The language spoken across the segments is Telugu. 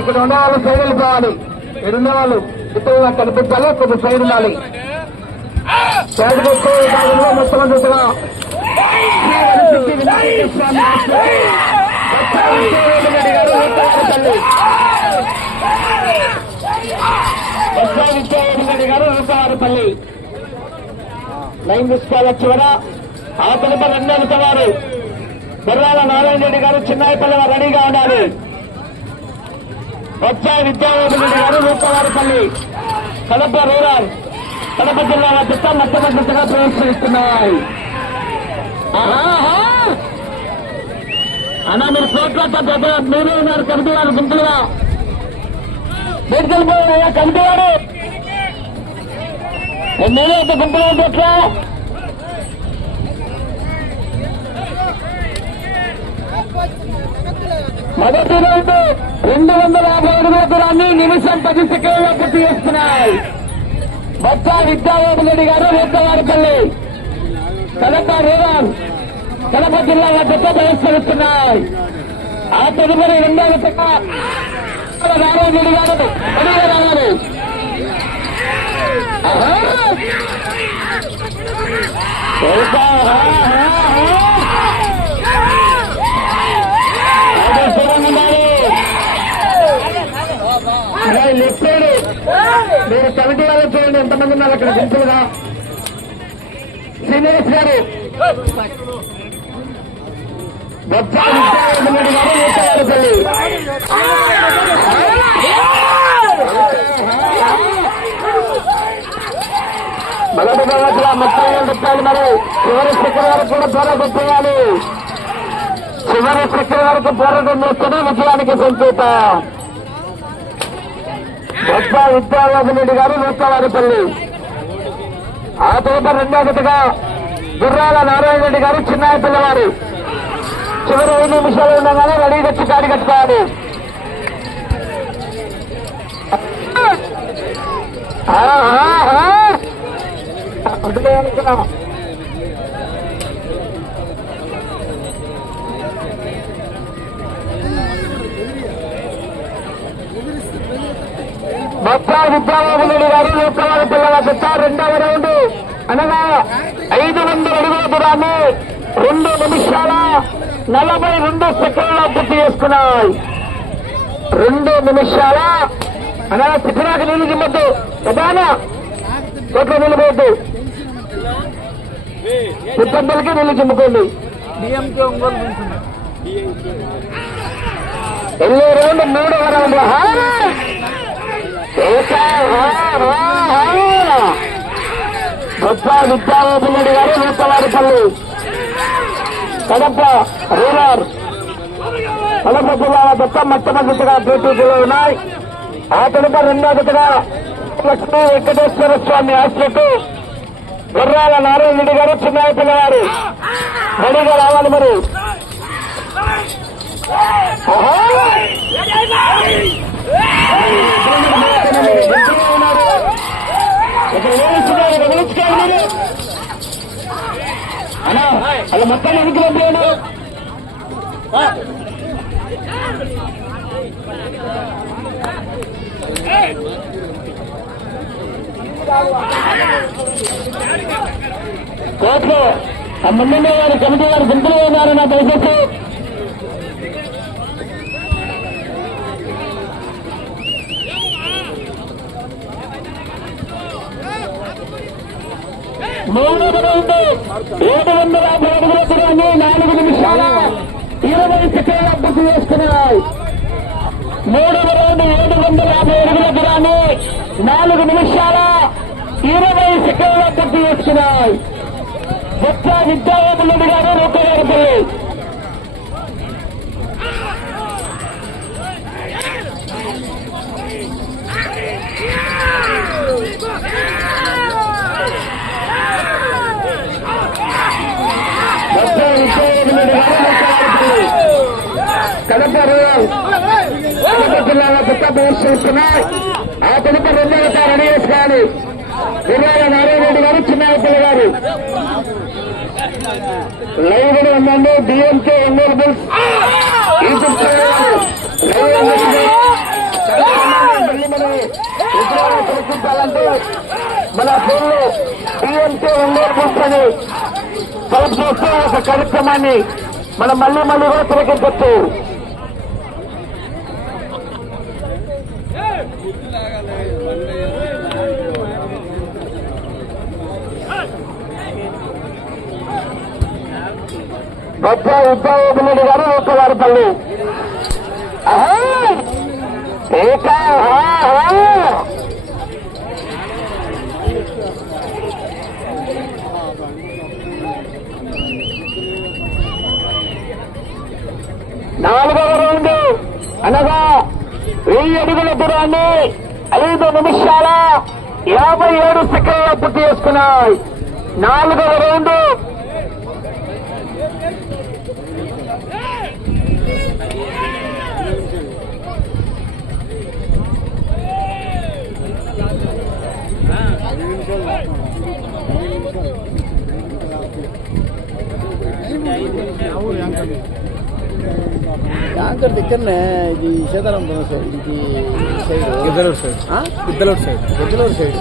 ఇక్కడ ఉండే వాళ్ళు సైడ్ వెళ్ళిపోవాలి ఇక్కడ ఉండే వాళ్ళు ఇతరులు కనిపించాలి. కొంచెం సైడ్ ఉండాలి. సైడ్ ఎక్కువ భాగంలో మొత్తం చూస్తున్నా. గారు లైన్ తీసుకోవాలి చివర. ఆ తలుపు రెండవ వారు బుర్రాల నారాయణ రెడ్డి గారు చిన్నాయిపల్లి వారు రెడీగా ఉండాలి. వచ్చే విద్యారెడ్డి గారు రూపవారిపల్లి కడప రూరల్ కడప జిల్లా వద్ద మొట్టమొదటిగా ప్రవేశిస్తున్నాయి. అన్నా మీరు కోట్ల పెద్ద మీరు ఉన్నారు కమిటీ వారు గుంపులుగా. బయటకు వెళ్ళిపోయారయ్యా కమిటీ వారు. మీరే ఒక గుంపులో ఉంటే ఎట్లా? మొదటి రోజు రెండు దూరాన్ని నిమిషం పది సెకండ్లో పూర్తి చేస్తున్నాయి బొత్స విద్యాబాబురెడ్డి గారు రేతవారిపల్లి కడప రూరల్ కడప జిల్లా వద్దతో బహిష్కరిస్తున్నాయి ఆ తదుపరి రెండవ శాఖ నారాయణ గారు. రెడీగా రావాలి ఆహా. లెఫ్ట్ సైడ్ మీరు కమిటీ వాళ్ళు చూడండి ఎంతమంది ఉన్నారు అక్కడ సింపుల్గా శ్రీనివాస్ గారు బొత్స విద్యారెడ్డి మొదటి తరగతిలో ముప్పై వేలు రూపాయలు మరి చివరి శిఖర వరకు కూడా పోరాటం చేయాలి చివరి శిఖర వరకు పోరాటం చేస్తేనే విజయానికి సంకేతం. బొత్స విద్యావాసిరెడ్డి గారు నూతవారిపల్లి ఆ తర్వాత రెండో గుర్రాల నారాయణ రెడ్డి గారు చిన్నాయపల్లి వారు చివరి ఐదు నిమిషాలు ఉండగానే రెడీ తెచ్చి కాడి కట్టుకోవాలి. ఆ, బొత్స విద్యాబాబురెడ్డి గారు లోకవారి పిల్లల జత రెండవ రౌండ్. అనగా ఐదు వందల అడుగుల దూరాన్ని రెండు నిమిషాల నలభై రెండు సెకండ్ల పూర్తి చేసుకున్నాయి. రెండు నిమిషాల అనగా శిఖరాకి నీళ్ళు దిమ్మద్దు ప్రధాన కోట్ల నిలబోద్దు సిబ్బందులకి నీళ్ళు చిమ్ముకోండి వెళ్ళే రౌండ్ మూడవ రౌండ్ హా! బొత్స విద్యాబాబురెడ్డి గారు నూతవారిపల్లి కడప రూరల్ కడప జిల్లా గొప్ప మొట్టమొదటిగా పోటీలో ఉన్నాయి ఆ తదుపరి రెండోదిగా లక్ష్మీ వెంకటేశ్వర స్వామి ఆశ్రకు గుర్రాల నారాయణ రెడ్డి గారు చిన్నయ్య గారు రెడీగా రావాలి మరి ఆహా! ఇక్కడ లేనిస్తున్నారు, ఇక్కడ నిలుచుకోవాలి మీరు. అన్నా అలా మొత్తం వెనక్కి పంపేయండి కోర్టులో ఆ ముందుండే వారి కమిటీ వారు గుంపులు ఉన్నారు నా దయచేసి మూడు రౌండ్ ఏడు వందల యాభై అడుగుల దూరాన్ని నాలుగు నిమిషాల ఇరవై సెకండ్ల పూర్తి చేసుకున్నాయి మూడవ రౌండ్ ఏడు వందల యాభై అడుగుల దూరాన్ని నాలుగు నిమిషాల ఇరవై సెకండ్ల పూర్తి చేసుకున్నాయి బొత్స విద్యాబాబురెడ్డి గారు నూట బొత్స కడప రూరల్ కడప జిల్లాలో కొత్త ప్రదర్శిస్తున్నాయి ఆ తదుపరి రెండవ రెడీ గారు గుర్రాల నారాయణ రెడ్డి గారు చిన్నారెడ్డి గారు. లైవ్ కూడా ఉందండి డిఎంకే ఎన్ఎల్ బిల్స్. మన ఫోన్లో టీఎంసీ ఉండేది అని సెలెక్ట్ చేస్తే ఒక కార్యక్రమాన్ని మనం మళ్ళీ మళ్ళీ కూడా తిరగించచ్చు బొత్స ఉద్యోగులు గారు ఒక్కవారిపల్లి ఏక నాలుగవ రౌండ్. అనగా వెయ్యి అడుగుల దూరాన్ని ఐదు నిమిషాల యాభై ఏడు సెకండ్ల పూర్తి చేసుకున్నాయి. నాలుగవ రౌండ్. యాంకర్ దగ్గరనే ఇది సీతారాంపురం సైడ్ ఇది సైడ్. గిద్దలూరు సైడ్. ఆ? గిద్దలూరు సైడ్. పెద్దలూరు సైడ్.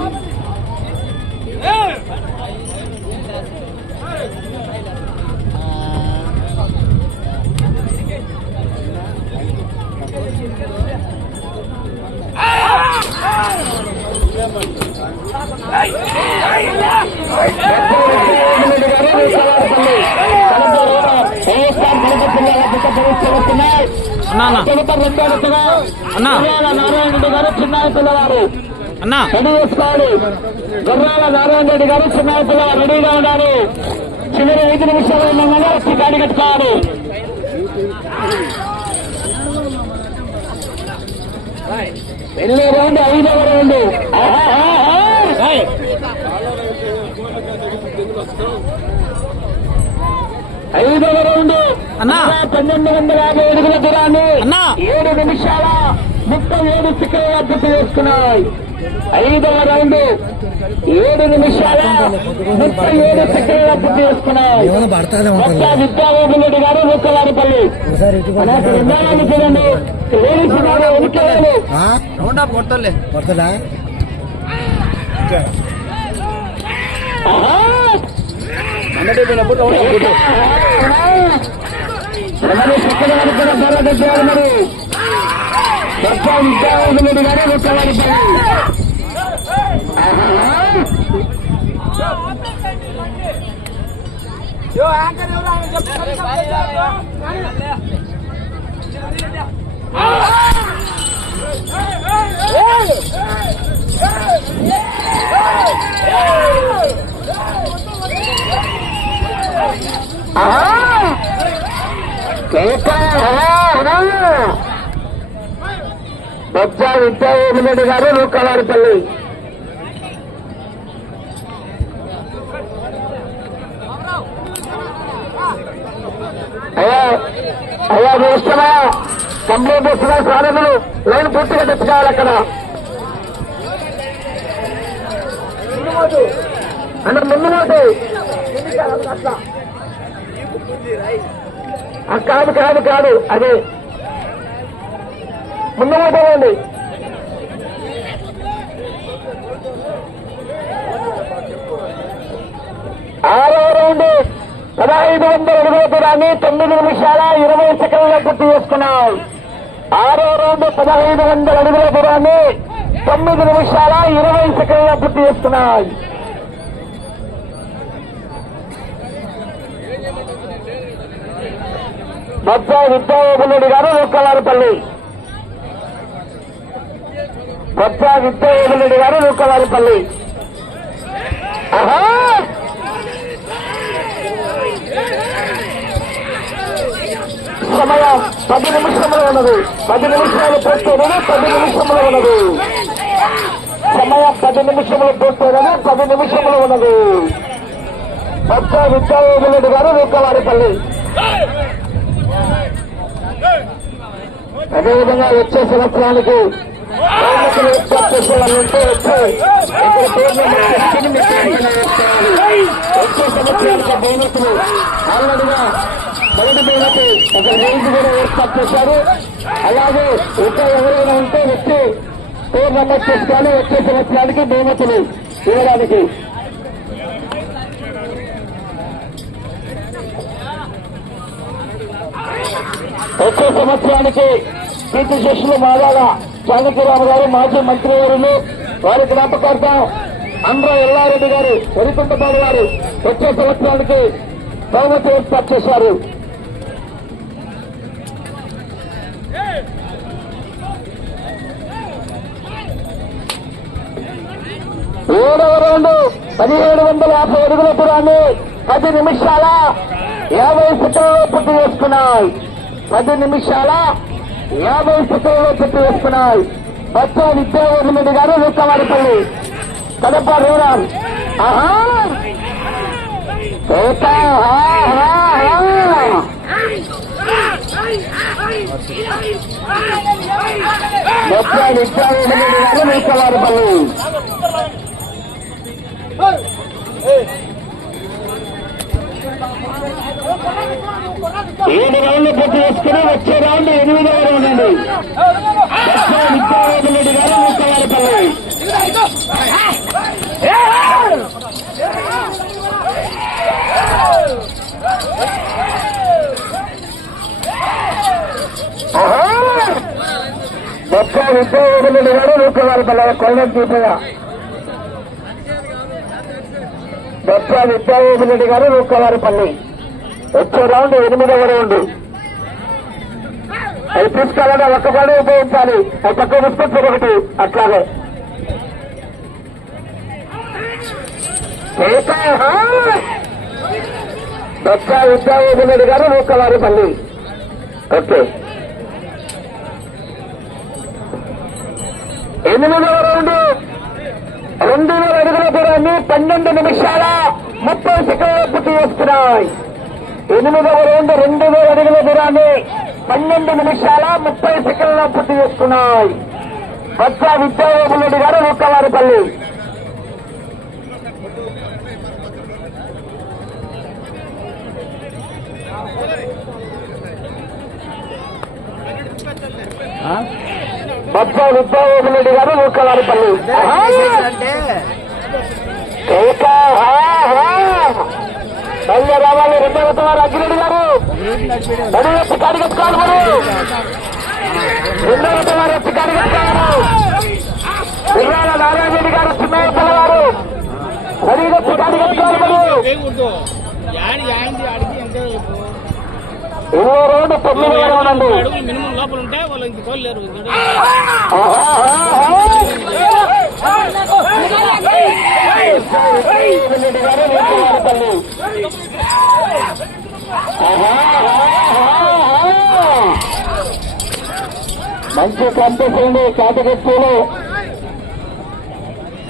అన్నా నారాయణ రెడ్డి గారు చిన్నాయి పిల్లవారు అన్నా. రెడీ చేసుకోవాలి నారాయణ రెడ్డి గారు చిన్న పిల్లవారు రెడీగా ఉన్నారు చివరి ఐదు నిమిషాలు వచ్చి గాడి కట్టుకోవాలి వెళ్ళే రౌండ్ ఐదవ రౌండ్. ఐదవ రౌండ్. అన్నా. పన్నెండు వందల యాభై అడుగుల దూరాన్ని అన్నా. ఏడు నిమిషాల ముప్పై ఏడు సెకండ్ల పూర్తి చేసుకున్నాయి ఐదవ రౌండ్ ఏడు నిమిషాల ముప్పై ఏడు సెకండ్ల పూర్తి చేసుకున్నాయి విద్యాబాబు రెడ్డి గారు ముక్కవారిపల్లి చూడండి. లేడీస్ ఎన్నికలు రౌండ్ ఆఫ్ కొట్టలే కొడతాడా? మండటి పోయినప్పుడు రౌండ్ ఆఫ్ కొట్టు మరి చక్కని వారు కూడా ధర దగ్గర మరి కొత్త విద్యాబాబు రెడ్డి గారు ముక్కవారిపల్లి బొజ్జా విద్యాబాబు గారు నూకవారిపల్లి అయ్యా అయ్యా మీ ఇష్టమా కంప్లైంట్ సాధనలు లైన్ పూర్తిగా తెచ్చుకోవాలి అక్కడ. అన్న ముందు మాట కాదు కాదు కాదు అదే. ముందు మాట ఆరో రౌండ్ పదహైదు వందల అడుగుల దూరాన్ని తొమ్మిది నిమిషాల ఇరవై సెకండ్ల పూర్తి చేసుకున్నాం. ఆరో రౌండ్ పదహైదు వందల అడుగుల దూరాన్ని తొమ్మిది నిమిషాల ఇరవై సెకండ్ల పూర్తి చేస్తున్నాయి. మధ్య విద్యాయోగులుడి గారు నూకవారిపల్లి మధ్య విద్యాయోగులుడి గారు నూకవారిపల్లి ఆహా! సమయం పది నిమిషంలో ఉన్నది. పది నిమిషాలు పూర్తయినది పది నిమిషంలో ఉన్నది. సమయం పది నిమిషములు పూర్తయినది పది నిమిషంలో ఉన్నది. భక్త విద్యాయోగులుడి గారు రూకవారిపల్లి అదేవిధంగా వచ్చే సంవత్సరానికి వచ్చే సంవత్సరానికి ఆల్రెడీగా మొదటి బహుమతి ఒక రేంజ్ కూడా ఏర్పాటు చేశారు. అలాగే ఇంకా ఎవరైనా ఉంటే వచ్చి టోర్నమెంట్ చేసుకొని వచ్చే సంవత్సరానికి బహుమతులు ఇవ్వడానికి. వచ్చే సంవత్సరానికి కీర్తి శిష్యులు మాదాల జానకిరామ గారు మాజీ మంత్రి గారు వారి జ్ఞాపకార్థం అండ్ర ఎల్లారెడ్డి గారు వరికుంటపాడు గారు వచ్చే సంవత్సరానికి బహుమతి ఏర్పాటు చేశారు. ఏడవ రౌండ్ పదిహేడు వందల యాభై అడుగుల దూరాన్ని పది నిమిషాల యాభై సెకండ్లో పూర్తి చేసుకున్నాయి. పది నిమిషాల యాభై సెకండ్లో పూర్తి చేసుకున్నాయి. వచ్చే విద్యావేదిరెడ్డి గారు లూకవారిపల్లి కడప రూరల్. ఆహా! ఏక, ఆహా, గారు లూకవారిపల్లి రెండు రౌండ్లు పూర్తి చేసుకుని వచ్చే రౌండ్ ఎనిమిదవ రౌండ్ అండి. వచ్చే రెడ్డి గారు లూకవారిపల్లి వచ్చే విద్యావేదిరెడ్డి గారు లూకవారిపల్లి కొల్లం చూపగా గారు విద్యావేదిరెడ్డి గారు వచ్చే రౌండ్ ఎనిమిదవ రౌండ్. అవి తీసుకోవాలని ఒక్క పని ఉపయోగించాలి. అది పక్క తీసుకొచ్చి ఒకటి అట్లాగే. దత్త విద్యావేదిరెడ్డి గారు రూకవారిపల్లి ఓకే. ఎనిమిదవ రౌండ్. రెండు వేల అడుగుల దూరాన్ని పన్నెండు నిమిషాల ముప్పై సెకండ్లు పూర్తి చేస్తున్నాయి. ఎనిమిదవ రౌండ్ రెండు వేల అడుగుల దూరాన్ని పన్నెండు నిమిషాల ముప్పై సెకండ్ల పూర్తి చేస్తున్నాయి వద్ద విద్యావేములరెడ్డి గారు రూకవారిపల్లి వద్ద విద్యావేములరెడ్డి గారు హా. మళ్ళీ రావాలి రెండవ వారు అగ్గిరెడ్డి గారు. నడి వచ్చి కడిగెత్తుకోవాలి మరి. రెండవ వారు వచ్చి కడిగెత్తుకోవాలి ఇర్రాల నారాయణ రెడ్డి గారు చిన్నయ్యప్పల గారు నడి వచ్చి కడిగెత్తుకోవాలి మరి. ఇరవై రెండు తొమ్మిది వేల ఉండండి. మినిమం లోపల ఉంటే వాళ్ళు ఇంక తోలేరు గారు వేసుకున్నారపల్లి మంచి కాంపిటీషన్ కేటగిరీలో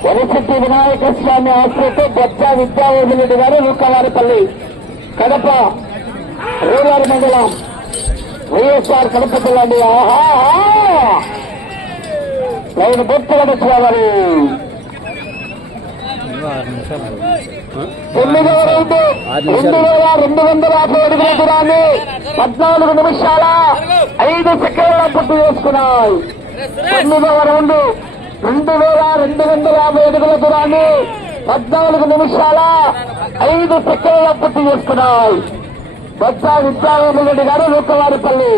వరసిద్ధి వినాయక స్వామి ఆశ్రయతో బొత్స విద్యావేదిరెడ్డి గారు నూకవారిపల్లి. కడప రూరల్ మండలం వైఎస్ఆర్ కడప జిల్లా అండి ఆహా! లైన్ బొత్తులను చూడాలి తొమ్మిదవ రౌండ్ రెండు వేల రెండు వందల యాభై అడుగుల దూరాన్ని పద్నాలుగు నిమిషాల ఐదు సెకండ్ల పూర్తి చేసుకున్నాయి. తొమ్మిదవ రౌండ్ రెండు వేల రెండు వందల యాభై అడుగుల దూరాన్ని పద్నాలుగు నిమిషాల ఐదు సెకండ్ల పూర్తి చేసుకున్నాయి. బొత్స విద్యావేంద్రెడ్డి గారు రూకవారిపల్లి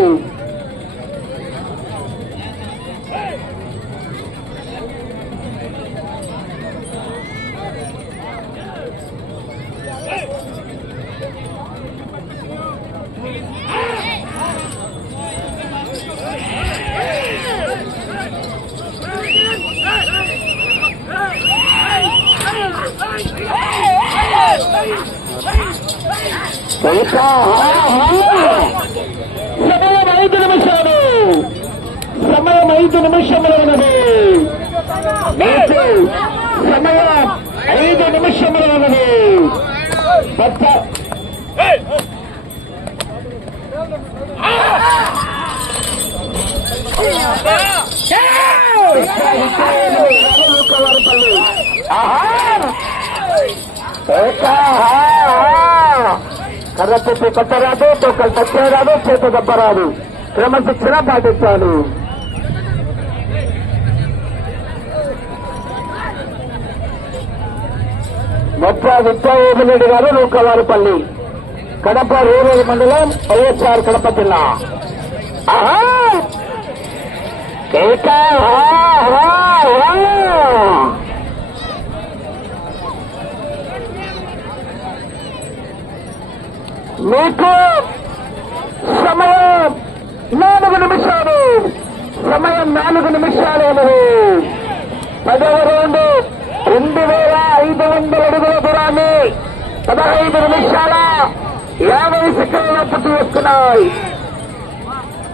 సమయం ఐదు నిమిషాలు. సమయం ఐదు నిమిషములు ఉన్నది. మీకు సమయం ఐదు నిమిషములు ఉన్నది. బట్ట కర్ర చెప్పి కొట్టరాదు తొక్కలు తప్పరాదు చేత దెబ్బరాదు. క్రమశిక్షణ పాటించాలి. మొత్తం విద్యావేమిరెడ్డి గారు నూకవారిపల్లి కడప రూరల్ మండలం వైఎస్ఆర్ కడప జిల్లా. ఆహా! కేక! ఆహా! ఆహా! మీకు సమయం! నాలుగు నిమిషాలు! సమయం నాలుగు నిమిషాలు ఉన్నది పదవ రౌండ్ రెండు వేల ఐదు వందల అడుగుల దూరాన్ని పదహైదు నిమిషాల యాభై సెకండ్ల పూర్తి చేసుకున్నాయి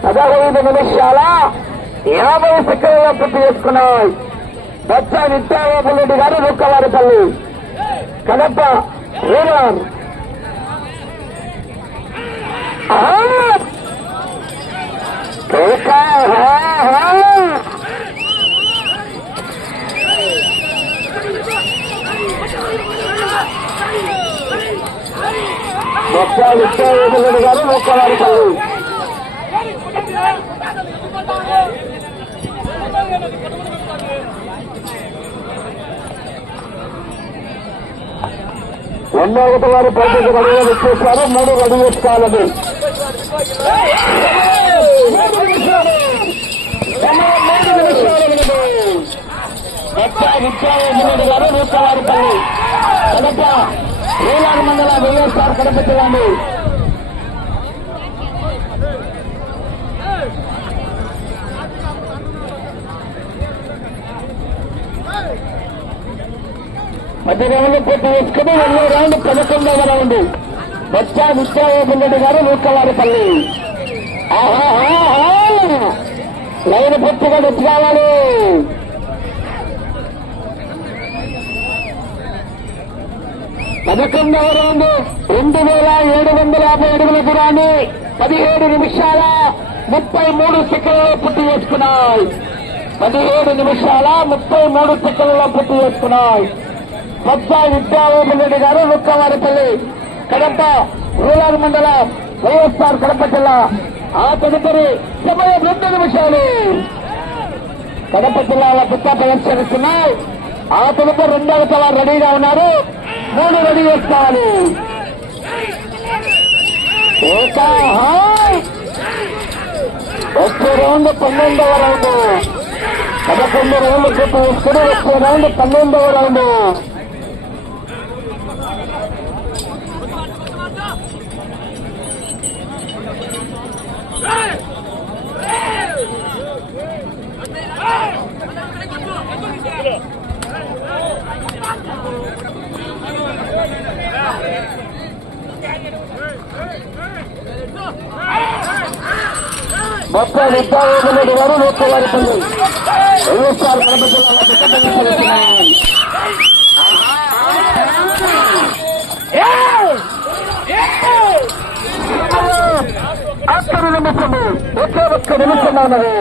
పదహైదు నిమిషాల యాభై సెకండ్ల పూర్తి చేసుకున్నాయి బచ్చా నిత్యాగోపురెడ్డి గారు రూకవారిపల్లి కడప రూరల్ మొత్తం విద్యావేదుడు గారు మొక్కవారిపల్లి రెండో ఒకటి వారు పద్దెనిమిది గడువులు ఇచ్చేసారు మూడు గడువు వేసుకోవాలని విద్యావేదుడు గారు మొక్కవారిపల్లి కడప శ్రీలాల్ మండల వైఎస్ఆర్ కడప జిల్లాండి పది రౌండ్లు పూర్తి చేసుకుని ఎన్నో రౌండ్ పదకొండవ రౌండ్ బొత్స విశ్వనాథన్ రెడ్డి గారు నూకవారిపల్లి ఆహాహా లైన్ పూర్తిగా వచ్చి కావాలి పదకొండవ రౌండ్ రెండు వేల ఏడు వందల యాభై అడుగుల దూరాన్ని పదిహేడు నిమిషాల ముప్పై మూడు సెకండ్లలో పుట్టి వేసుకున్నాయి. పదిహేడు నిమిషాల ముప్పై మూడు సెకండ్లలో పూర్తి చేసుకున్నాయి బొత్స విద్యావేపరెడ్డి గారు రుక్కవారిపల్లి కడప రూరల్ మండలం వైఎస్ఆర్ కడప జిల్లా. ఆ తదుపరి సమయం రెండు నిమిషాలు. కడప జిల్లాలో పుట్ట ప్రదర్శనిస్తున్నాయి ఆ తదుపరి రెండవ తల రెడీగా ఉన్నారు. మూడు రెడీ చేసుకోవాలి వచ్చే రౌండ్ పన్నెండవ రౌండ్. పదకొండు రౌండ్ చెప్పి వచ్చే రౌండ్ పన్నెండవ రౌండ్. మొత్తం విద్యావేదుడు గారు నూకవారిపల్లి వైఎస్ఆర్ కడప జిల్లాలో పుత్త నిమిషము ఒకే ఒక్క నిమిషం అన్నది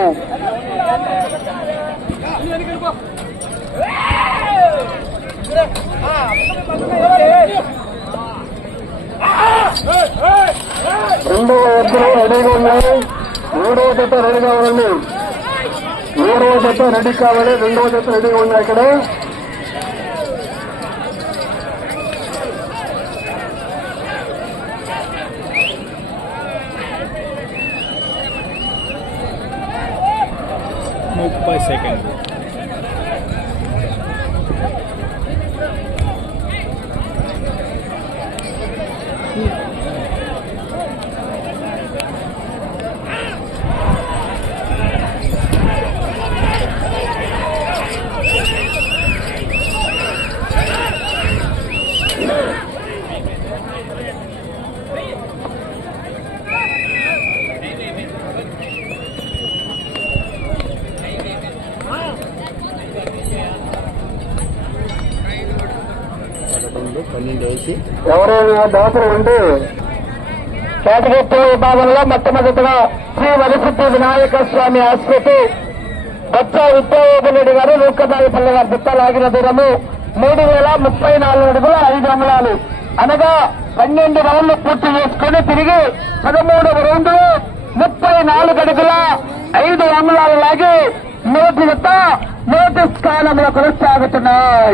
రెండవ ఎద్దులు రెడీగా ఉన్నాయి. మూడవ జత రెడీ కావాలండి. మూడవ జత రెడీ కావాలి. రెండవ జత రెడీగా ఉన్నాయి ఇక్కడ. ముప్పై సెకండ్ చేసి ఎవరైనా దాతలు ఉంటే కేటగిరి విభాగంలో మొట్టమొదటిగా శ్రీ వరసిద్ధి వినాయక స్వామి ఆసుపత్రి బొత్స విద్యారెడ్డి గారు పల్లె గారు చుట్ట లాగిన దూరము మూడు వేల ముప్పై నాలుగు అడుగుల ఐదు అంగుళాలు. అనగా పన్నెండు రౌండ్లు పూర్తి చేసుకుని తిరిగి పదమూడవ రౌండ్ ముప్పై నాలుగు అడుగుల ఐదు అంగుళాలు లాగి నోటి యొక్క నోటి స్థానంలో కొనసాగుతున్నాయి.